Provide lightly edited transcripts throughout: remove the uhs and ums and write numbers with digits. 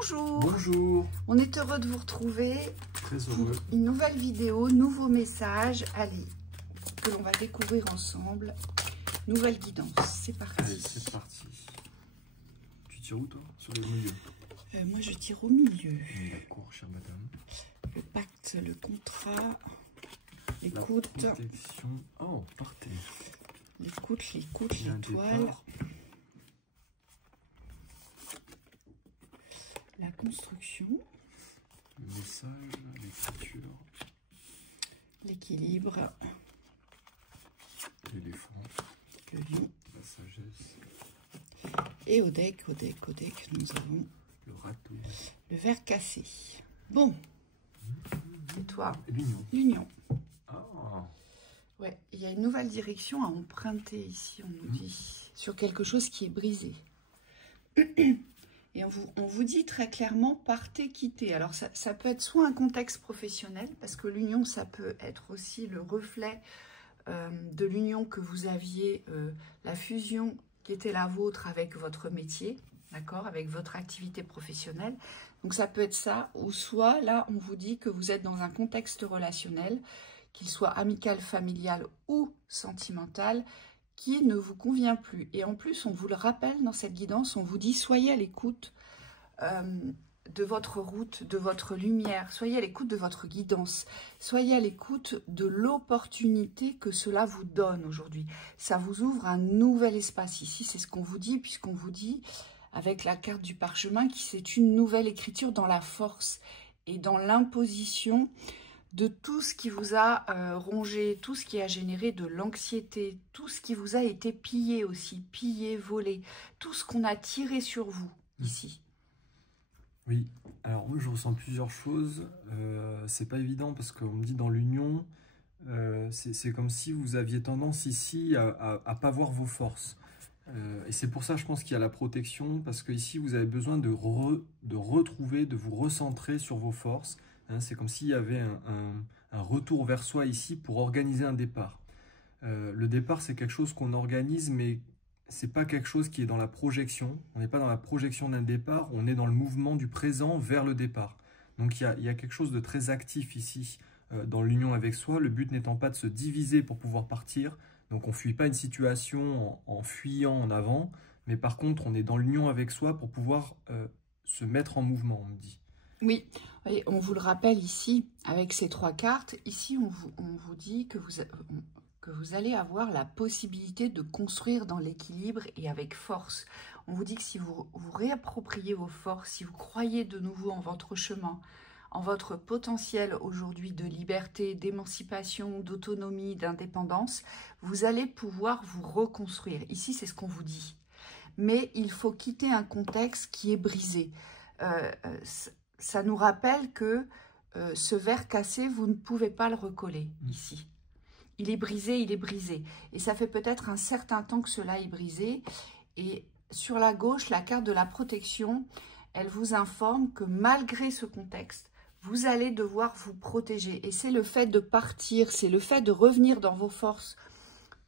Bonjour. Bonjour. On est heureux de vous retrouver. Très heureux. Une nouvelle vidéo, nouveau message. Allez, que l'on va découvrir ensemble. Nouvelle guidance. C'est parti. Allez, c'est parti. Tu tires où toi? Sur le milieu. Moi, je tire au milieu. D'accord, chère madame. Le pacte, le contrat, La l'écoute. protection. Oh, partez. L'écoute, Il y a un l'étoile. départ. La construction. Le message, l'écriture, L'équilibre. l'éléphant, Le lion. la sagesse, Et au deck, nous avons le râteau, le verre cassé. Bon. Et toi? et l'union. L'union. Ah, Ouais, il y a une nouvelle direction à emprunter ici, on nous dit, sur quelque chose qui est brisé. Et on vous dit très clairement, partez, quittez. Alors, ça peut être soit un contexte professionnel, parce que l'union, ça peut être aussi le reflet de l'union que vous aviez, la fusion qui était la vôtre avec votre métier, d'accord, avec votre activité professionnelle. Donc, ça peut être ça, ou soit, là, on vous dit que vous êtes dans un contexte relationnel, qu'il soit amical, familial ou sentimental, qui ne vous convient plus. Et en plus, on vous le rappelle dans cette guidance, on vous dit soyez à l'écoute de votre route, de votre lumière, soyez à l'écoute de votre guidance, soyez à l'écoute de l'opportunité que cela vous donne aujourd'hui. Ça vous ouvre un nouvel espace ici, c'est ce qu'on vous dit, puisqu'on vous dit avec la carte du parchemin que c'est une nouvelle écriture dans la force et dans l'imposition de tout ce qui vous a rongé, tout ce qui a généré de l'anxiété, tout ce qui vous a été pillé aussi, pillé, volé, tout ce qu'on a tiré sur vous ici. oui. Alors moi je ressens plusieurs choses. C'est pas évident parce qu'on me dit dans l'union, c'est comme si vous aviez tendance ici à pas voir vos forces. Et c'est pour ça je pense qu'il y a la protection, parce que ici vous avez besoin de retrouver, de vous recentrer sur vos forces. C'est comme s'il y avait un retour vers soi ici pour organiser un départ. Le départ, c'est quelque chose qu'on organise, mais c'est pas quelque chose qui est dans la projection. On n'est pas dans la projection d'un départ, on est dans le mouvement du présent vers le départ. Donc il y a quelque chose de très actif ici dans l'union avec soi, le but n'étant pas de se diviser pour pouvoir partir. Donc on ne fuit pas une situation en fuyant en avant, mais par contre on est dans l'union avec soi pour pouvoir se mettre en mouvement, on me dit. Oui, et on vous le rappelle ici, avec ces trois cartes, ici on vous dit que vous allez avoir la possibilité de construire dans l'équilibre et avec force. On vous dit que si vous réappropriez vos forces, si vous croyez de nouveau en votre chemin, en votre potentiel aujourd'hui de liberté, d'émancipation, d'autonomie, d'indépendance, vous allez pouvoir vous reconstruire. Ici, c'est ce qu'on vous dit. Mais il faut quitter un contexte qui est brisé. Ça nous rappelle que ce verre cassé, vous ne pouvez pas le recoller ici. Il est brisé, il est brisé. Et ça fait peut-être un certain temps que cela est brisé. Et sur la gauche, la carte de la protection, elle vous informe que malgré ce contexte, vous allez devoir vous protéger. Et c'est le fait de partir, c'est le fait de revenir dans vos forces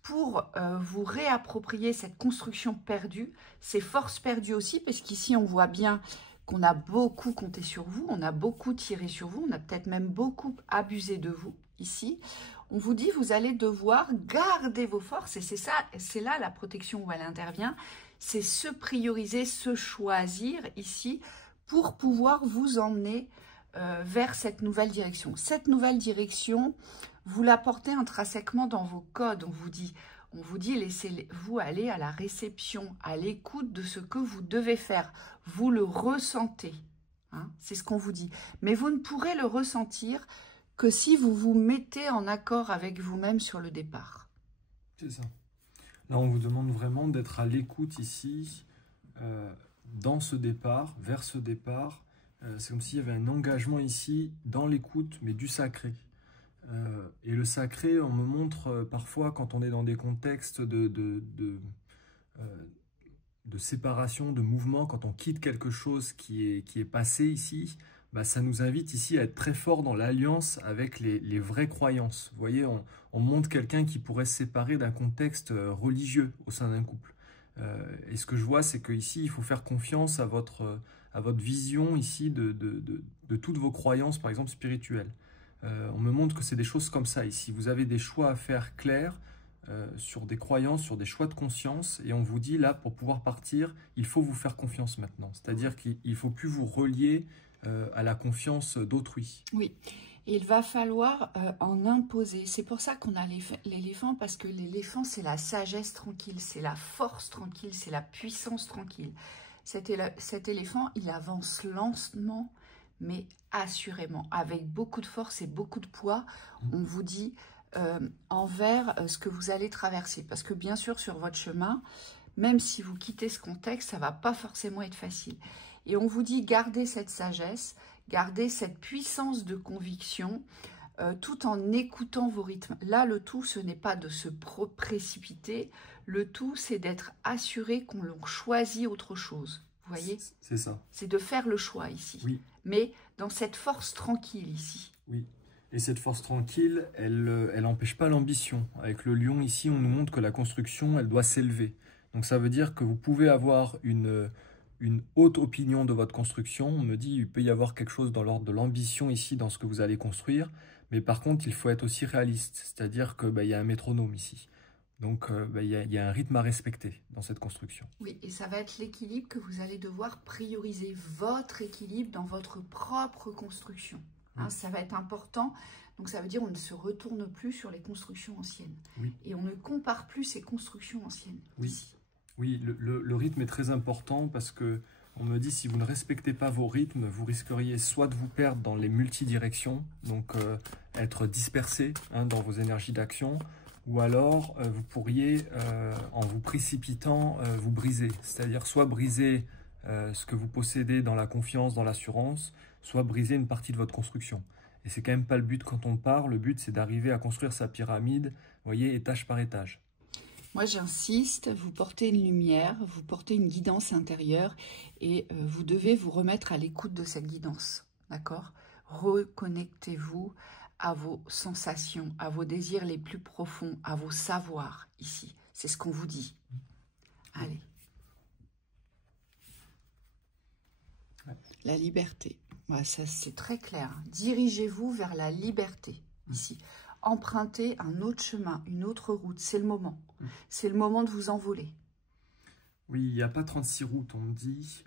pour vous réapproprier cette construction perdue, ces forces perdues aussi, parce qu'ici, on voit bien qu'on a beaucoup compté sur vous, on a beaucoup tiré sur vous, on a peut-être même beaucoup abusé de vous ici. On vous dit, vous allez devoir garder vos forces, et c'est ça, c'est là la protection où elle intervient, c'est se prioriser, se choisir ici pour pouvoir vous emmener vers cette nouvelle direction. Cette nouvelle direction, vous la portez intrinsèquement dans vos codes, on vous dit, laissez-vous aller à la réception, à l'écoute de ce que vous devez faire. Vous le ressentez, hein, c'est ce qu'on vous dit. Mais vous ne pourrez le ressentir que si vous vous mettez en accord avec vous-même sur le départ. C'est ça. Là, on vous demande vraiment d'être à l'écoute ici, dans ce départ, vers ce départ. C'est comme s'il y avait un engagement ici, dans l'écoute, mais du sacré. Et le sacré, on me montre parfois quand on est dans des contextes de séparation, de mouvement, quand on quitte quelque chose qui est passé ici, bah, ça nous invite ici à être très fort dans l'alliance avec les vraies croyances. Vous voyez, on montre quelqu'un qui pourrait se séparer d'un contexte religieux au sein d'un couple. Et ce que je vois, c'est qu'ici, il faut faire confiance à à votre vision ici de toutes vos croyances, par exemple spirituelles. On me montre que c'est des choses comme ça ici. Vous avez des choix à faire clairs sur des croyances, sur des choix de conscience, et on vous dit là, pour pouvoir partir, il faut vous faire confiance maintenant. C'est-à-dire qu'il ne faut plus vous relier à la confiance d'autrui. Oui, et il va falloir en imposer. C'est pour ça qu'on a l'éléphant, parce que l'éléphant, c'est la sagesse tranquille, c'est la force tranquille, c'est la puissance tranquille. Cet éléphant, il avance lentement, mais assurément, avec beaucoup de force et beaucoup de poids. On vous dit envers ce que vous allez traverser. Parce que bien sûr, sur votre chemin, même si vous quittez ce contexte, ça ne va pas forcément être facile. Et on vous dit, gardez cette sagesse, gardez cette puissance de conviction, tout en écoutant vos rythmes. Là, le tout, ce n'est pas de se précipiter. Le tout, c'est d'être assuré qu'on choisit autre chose. Vous voyez? C'est ça. C'est de faire le choix ici. Oui. Mais dans cette force tranquille ici. Oui. Et cette force tranquille, elle n'empêche pas l'ambition. Avec le lion ici, on nous montre que la construction, elle doit s'élever. Donc ça veut dire que vous pouvez avoir une haute opinion de votre construction. On me dit, il peut y avoir quelque chose dans l'ordre de l'ambition ici, dans ce que vous allez construire. Mais par contre, il faut être aussi réaliste. C'est-à-dire qu'il y a un métronome ici. Donc, il y a un rythme à respecter dans cette construction. Oui, et ça va être l'équilibre que vous allez devoir prioriser. Votre équilibre dans votre propre construction. Hein, ça va être important. Donc, ça veut dire qu'on ne se retourne plus sur les constructions anciennes. Oui. Et on ne compare plus ces constructions anciennes. Oui. Ici. Oui, le rythme est très important parce que on me dit si vous ne respectez pas vos rythmes, vous risqueriez soit de vous perdre dans les multidirections, donc être dispersé dans vos énergies d'action, ou alors vous pourriez, en vous précipitant, vous briser. C'est-à-dire soit briser ce que vous possédez dans la confiance, dans l'assurance, soit briser une partie de votre construction. Et c'est quand même pas le but quand on part. Le but, c'est d'arriver à construire sa pyramide, vous voyez, étage par étage. Moi, j'insiste, vous portez une lumière, vous portez une guidance intérieure et vous devez vous remettre à l'écoute de cette guidance, d'accord? Reconnectez-vous à vos sensations, à vos désirs les plus profonds, à vos savoirs ici. C'est ce qu'on vous dit. Allez. La liberté. Ouais, ça, c'est très clair. Dirigez-vous vers la liberté ici. Empruntez un autre chemin, une autre route. C'est le moment. C'est le moment de vous envoler. Oui, il n'y a pas 36 routes, on me dit.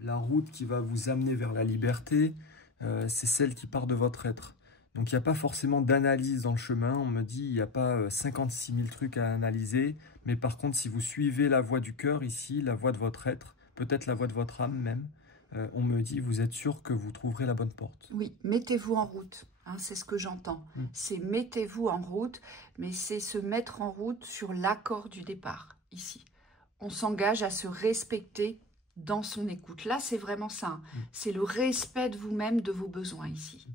La route qui va vous amener vers la liberté, c'est celle qui part de votre être. Donc, il n'y a pas forcément d'analyse dans le chemin. On me dit, il n'y a pas 56 000 trucs à analyser. Mais par contre, si vous suivez la voie du cœur ici, la voie de votre être, peut-être la voie de votre âme même, on me dit, vous êtes sûr que vous trouverez la bonne porte. Oui, mettez-vous en route. Hein, c'est ce que j'entends. C'est mettez-vous en route, mais c'est se mettre en route sur l'accord du départ, ici. On s'engage à se respecter dans son écoute. Là, c'est vraiment ça. Hein. C'est le respect de vous-même, de vos besoins, ici.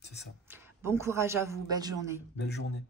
C'est ça. Bon courage à vous. Belle journée. Belle journée.